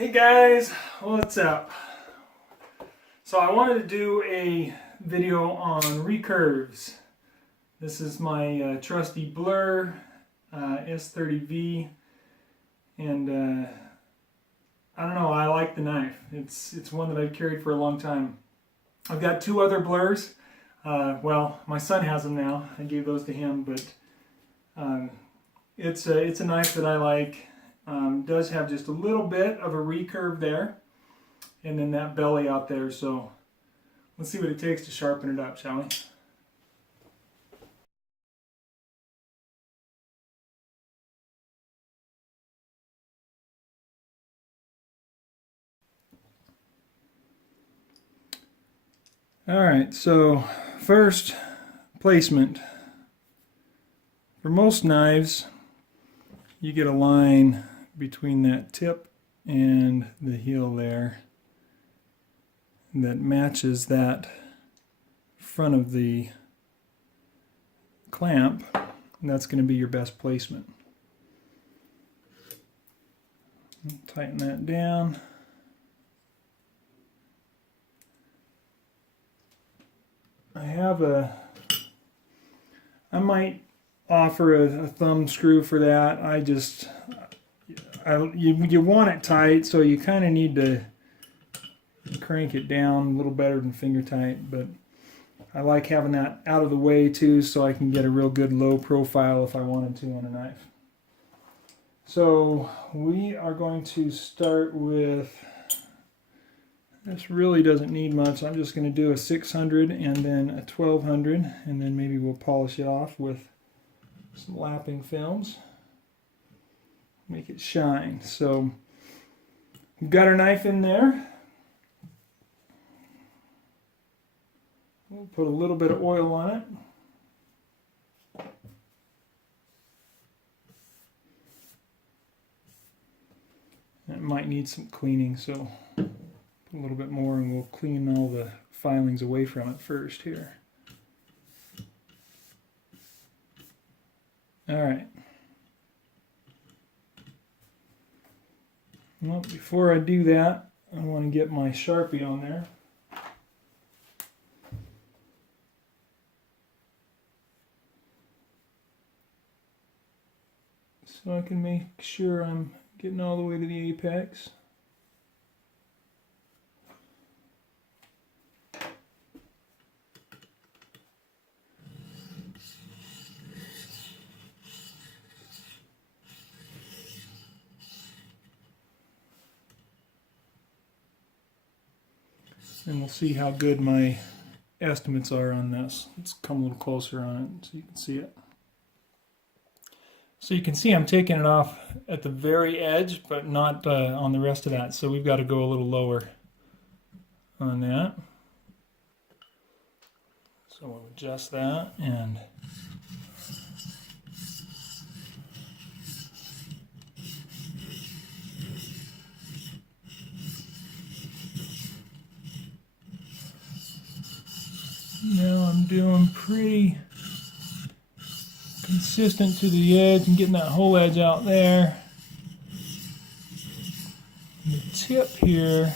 Hey guys, what's up? So I wanted to do a video on recurves. This is my trusty Blur S30V, and I don't know, I like the knife. It's one that I've carried for a long time. I've got two other Blurs. Well, my son has them now. I gave those to him, but it's a knife that I like. Does have just a little bit of a recurve there, and then that belly out there. So let's see what it takes to sharpen it up, shall we? Alright, so first, placement. For most knives, you get a line between that tip and the heel there that matches that front of the clamp, and that's going to be your best placement. Tighten that down. I might offer a thumb screw for that. You want it tight, so you kind of need to crank it down a little better than finger tight, but I like having that out of the way too, so I can get a real good low profile if I wanted to on a knife. So we are going to start with, this really doesn't need much. I'm just going to do a 600 and then a 1200, and then maybe we'll polish it off with some lapping films. Make it shine. So we've got our knife in there. We'll put a little bit of oil on it. It might need some cleaning, so put a little bit more and we'll clean all the filings away from it first here. Alright. Well, before I do that, I want to get my Sharpie on there. So I can make sure I'm getting all the way to the apex. And we'll see how good my estimates are on this. Let's come a little closer on it so you can see it. So you can see I'm taking it off at the very edge, but not on the rest of that. So we've got to go a little lower on that. So we'll adjust that and now I'm doing pretty consistent to the edge and getting that whole edge out there. And the tip here,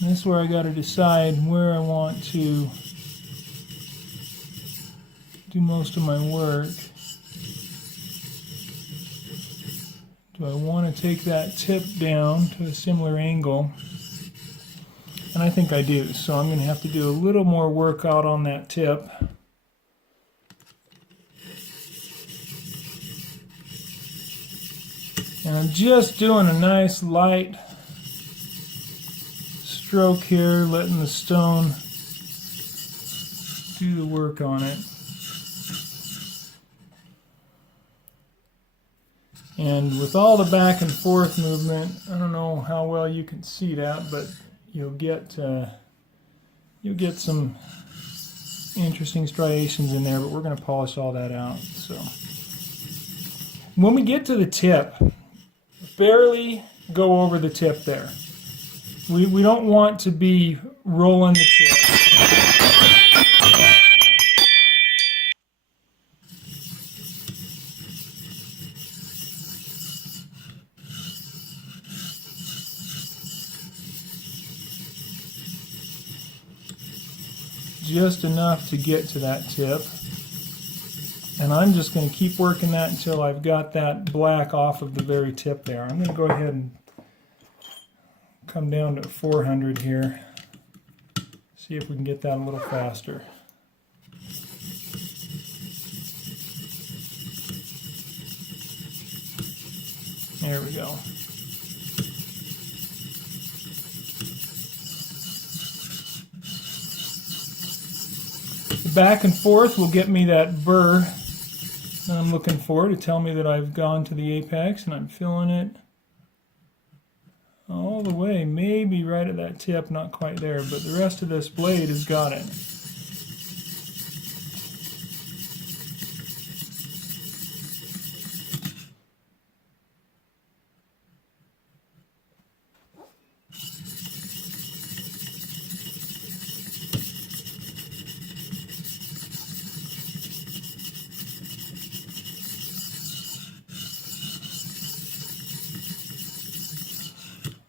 and this is where I got to decide where I want to do most of my work. Do I want to take that tip down to a similar angle? And I think I do, so I'm going to have to do a little more work out on that tip. And I'm just doing a nice light stroke here, letting the stone do the work on it. And with all the back and forth movement, I don't know how well you can see that, but you'll get some interesting striations in there, but we're going to polish all that out. So when we get to the tip, barely go over the tip there. We don't want to be rolling the tip. just enough to get to that tip. And I'm just going to keep working that until I've got that black off of the very tip there. I'm going to go ahead and come down to 400 here. See if we can get that a little faster. There we go. The back and forth will get me that burr that I'm looking for to tell me that I've gone to the apex, and I'm feeling it all the way, maybe right at that tip, not quite there, but the rest of this blade has got it.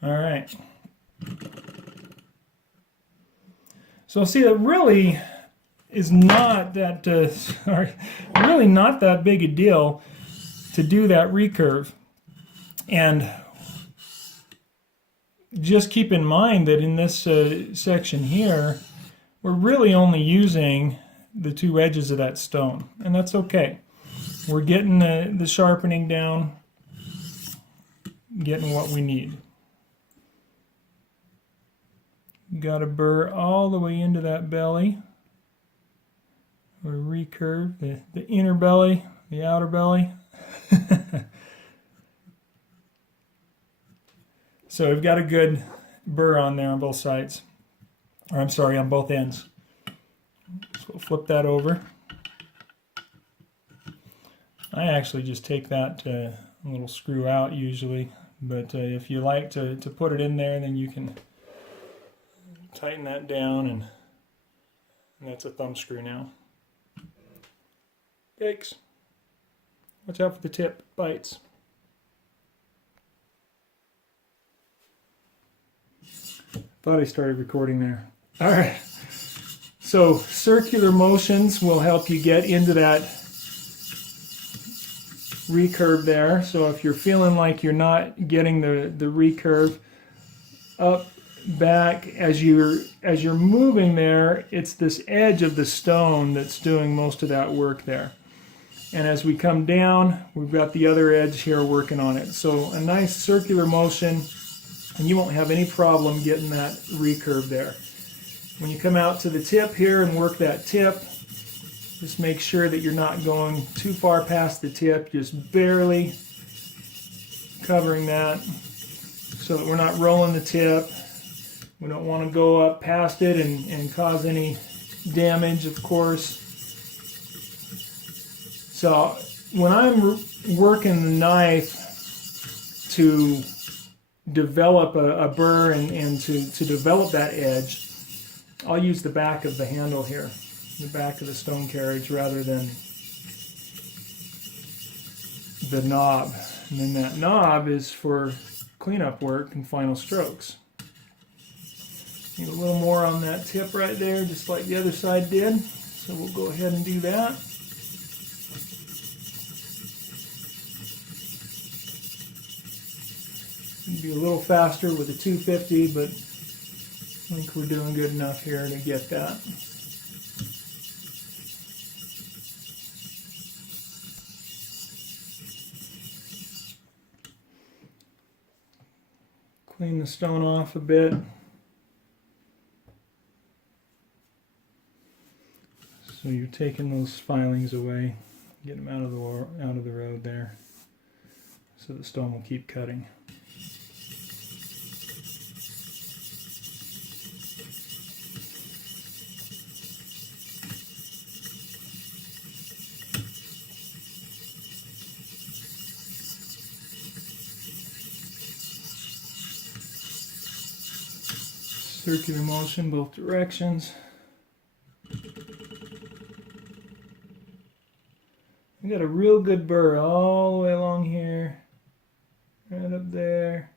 All right. So see, it really is not that really not that big a deal to do that recurve. And just keep in mind that in this section here, we're really only using the two edges of that stone, and that's okay. We're getting the sharpening down, getting what we need. Got to burr all the way into that belly, or recurve, the inner belly, the outer belly. So we've got a good burr on there on both sides, or I'm sorry, on both ends. So we'll flip that over. I actually just take that little screw out usually, but if you like to put it in there, then you can tighten that down, and that's a thumb screw now. Yikes. Watch out for the tip, bites. Thought I started recording there. All right. So circular motions will help you get into that recurve there. So if you're feeling like you're not getting the recurve up, back, as you're moving there, it's this edge of the stone that's doing most of that work there. And as we come down, we've got the other edge here working on it. So a nice circular motion, and you won't have any problem getting that recurve there. When you come out to the tip here and work that tip, just make sure that you're not going too far past the tip, just barely covering that so that we're not rolling the tip. We don't want to go up past it and cause any damage, of course. So when I'm working the knife to develop a burr and to develop that edge, I'll use the back of the handle here, the back of the stone carriage, rather than the knob. And then that knob is for cleanup work and final strokes. Need a little more on that tip right there, just like the other side did. So we'll go ahead and do that. Be a little faster with the 250, but I think we're doing good enough here to get that. Clean the stone off a bit. So you're taking those filings away, get them out of the road there, so the stone will keep cutting. Circular motion both directions. We got a real good burr all the way along here, right up there.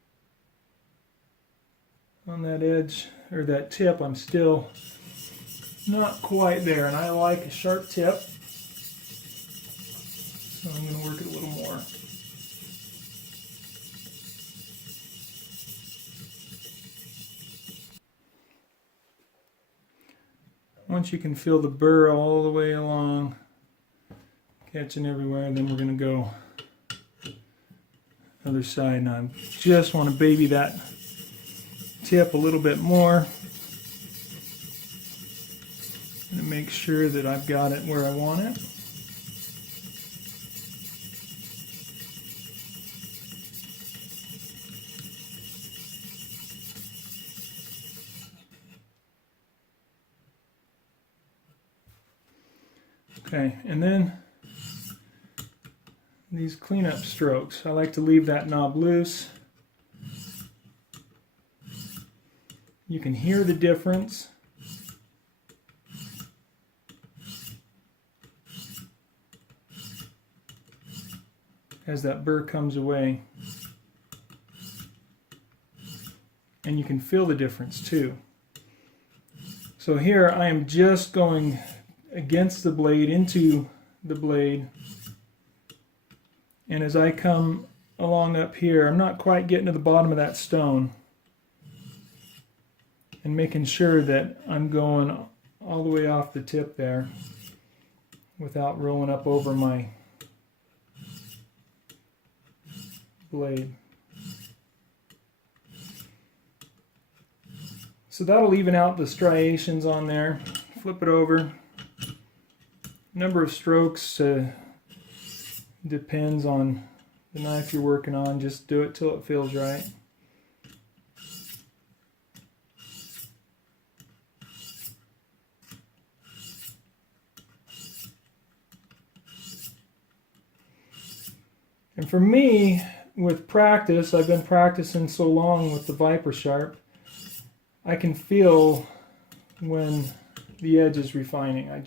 On that edge, or that tip, I'm still not quite there, and I like a sharp tip, so I'm going to work it a little more. Once you can feel the burr all the way along, catching everywhere, then we're going to go other side. And I just want to baby that tip a little bit more and make sure that I've got it where I want it. Okay, and then these cleanup strokes. I like to leave that knob loose. You can hear the difference. As that burr comes away. And you can feel the difference too. So here I am just going against the blade, into the blade, and as I come along up here, I'm not quite getting to the bottom of that stone, and making sure that I'm going all the way off the tip there without rolling up over my blade. So that'll even out the striations on there. Flip it over. Number of strokes depends on the knife you're working on. Just do it till it feels right. And for me, with practice, I've been practicing so long with the ViperSharp, I can feel when the edge is refining. I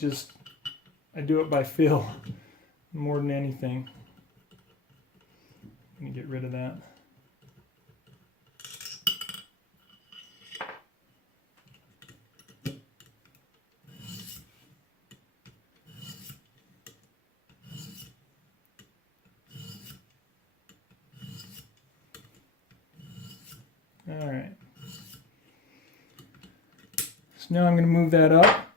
do it by feel more than anything. Let me get rid of that. All right. So now I'm going to move that up.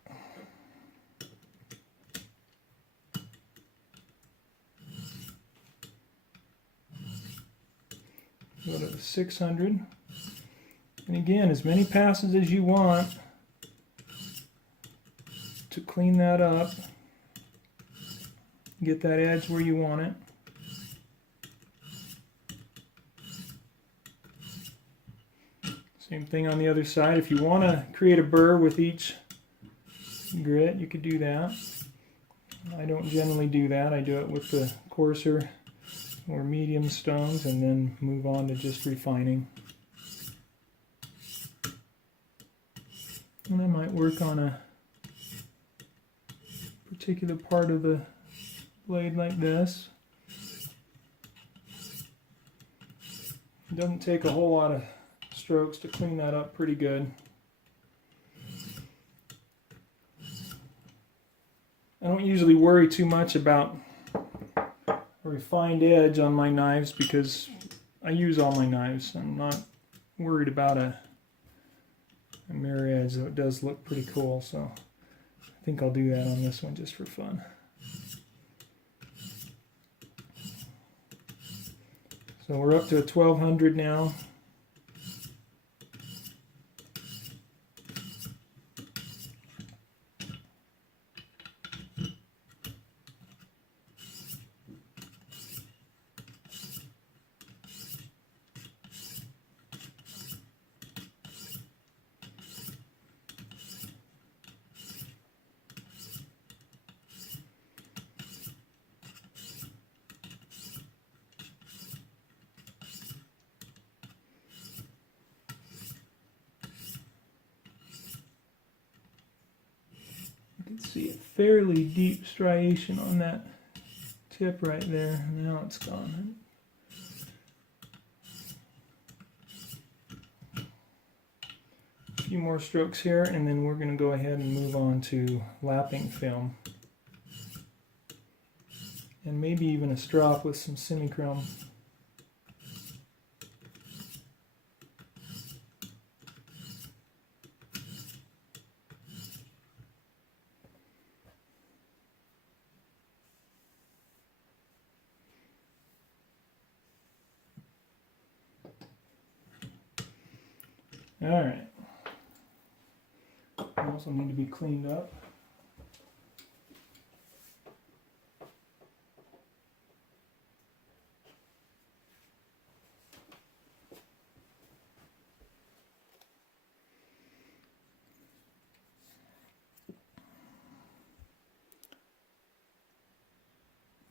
Go to 600. And again, as many passes as you want to clean that up. Get that edge where you want it. Same thing on the other side. If you want to create a burr with each grit, you could do that. I don't generally do that. I do it with the coarser or medium stones and then move on to just refining. And I might work on a particular part of the blade like this. It doesn't take a whole lot of strokes to clean that up pretty good. I don't usually worry too much about a refined edge on my knives because I use all my knives. I'm not worried about a mirror edge, though it does look pretty cool, so I think I'll do that on this one just for fun. So we're up to a 1200 now. You can see a fairly deep striation on that tip right there. Now it's gone. If few more strokes here, and then we're going to go ahead and move on to lapping film. And maybe even a strop with some semichrome. Alright. They also need to be cleaned up.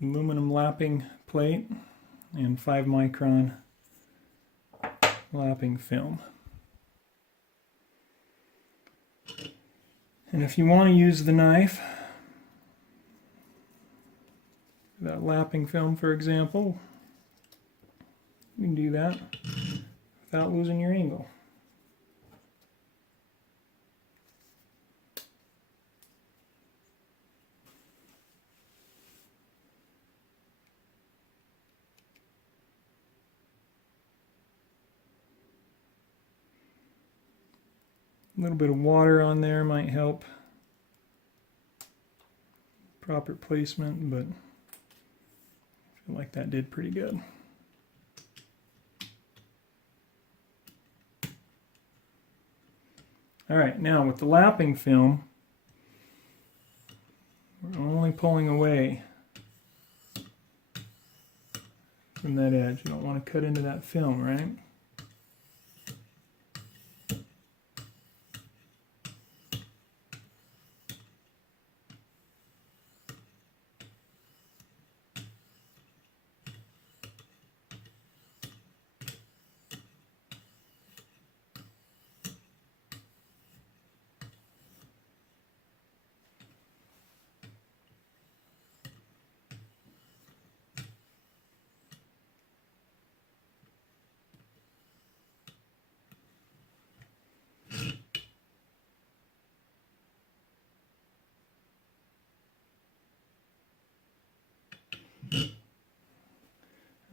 Aluminum lapping plate and 5-micron lapping film. And if you want to use the knife, that lapping film for example, you can do that without losing your angle. A little bit of water on there might help. Proper placement, but I feel like that did pretty good. Alright, now with the lapping film, we're only pulling away from that edge. You don't want to cut into that film, right?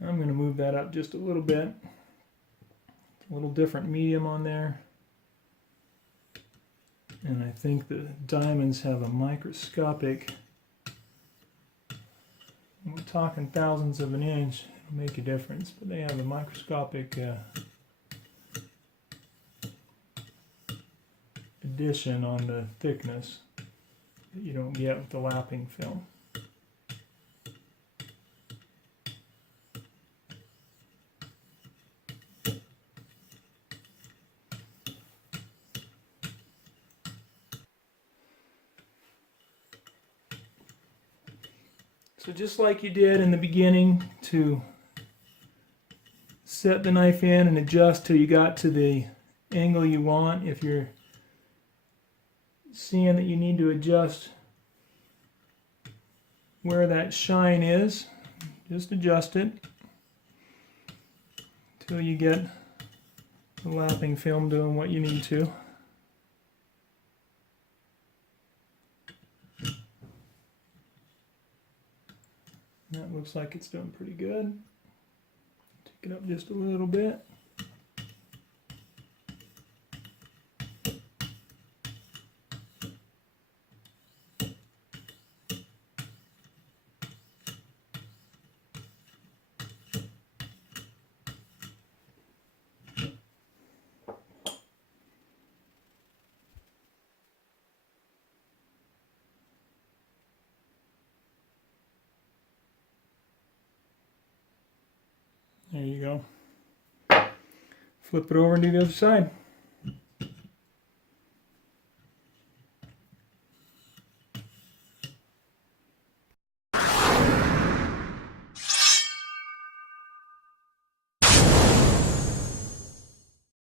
I'm going to move that up just a little bit. A little different medium on there. And I think the diamonds have a microscopic, we're talking thousandths of an inch, it'll make a difference, but they have a microscopic addition on the thickness that you don't get with the lapping film. So just like you did in the beginning to set the knife in and adjust till you got to the angle you want, if you're seeing that you need to adjust where that shine is, just adjust it till you get the lapping film doing what you need to. That looks like it's done pretty good. Take it up just a little bit. There you go. Flip it over and do the other side.